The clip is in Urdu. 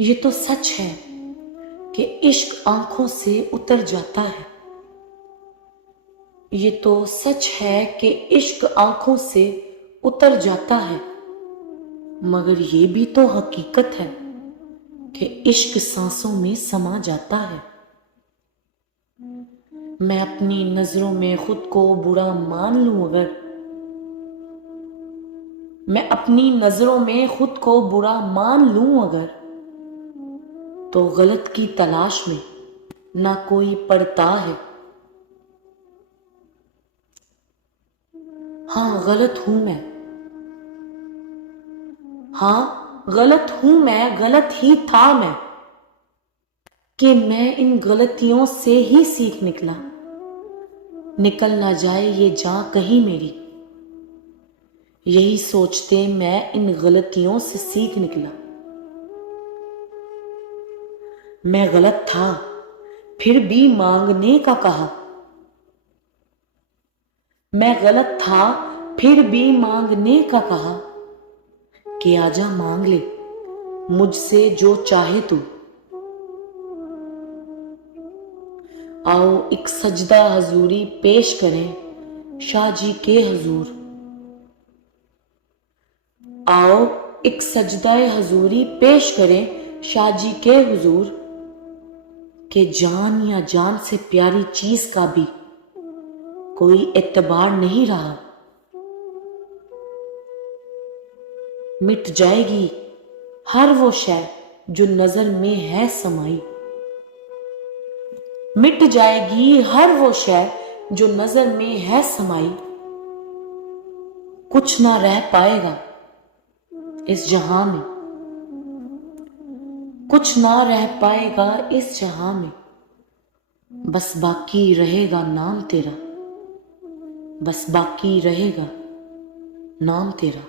یہ تو سچ ہے کہ عشق آنکھوں سے اتر جاتا ہے. یہ تو سچ ہے کہ عشق آنکھوں سے اتر جاتا ہے، مگر یہ بھی تو حقیقت ہے کہ عشق سانسوں میں سما جاتا ہے. میں اپنی نظروں میں خود کو برا مان لوں اگر، میں اپنی نظروں میں خود کو برا مان لوں اگر، تو غلط کی تلاش میں نہ کوئی پڑتا ہے. ہاں غلط ہوں میں، ہاں غلط ہوں میں، غلط ہی تھا میں، کہ میں ان غلطیوں سے ہی سیکھ نکلا. نکل نہ جائے یہ جاں کہیں میری، یہی سوچتے میں ان غلطیوں سے سیکھ نکلا. میں غلط تھا پھر بھی مانگنے کا کہا، میں غلط تھا پھر بھی مانگنے کا کہا، کہ آجا مانگ لے مجھ سے جو چاہے تو. آؤ ایک سجدہ حضوری پیش کریں شاہ جی کے حضور. آؤ ایک سجدہ حضوری پیش کریں شاہ جی کے حضور، کہ جان یا جان سے پیاری چیز کا بھی کوئی اعتبار نہیں رہا. مٹ جائے گی ہر وہ شے جو نظر میں ہے سمائی، مٹ جائے گی ہر وہ شے جو نظر میں ہے سمائی. کچھ نہ رہ پائے گا اس جہاں میں، کچھ نہ رہ پائے گا اس جہاں میں، بس باقی رہے گا نام تیرا، بس باقی رہے گا نام تیرا.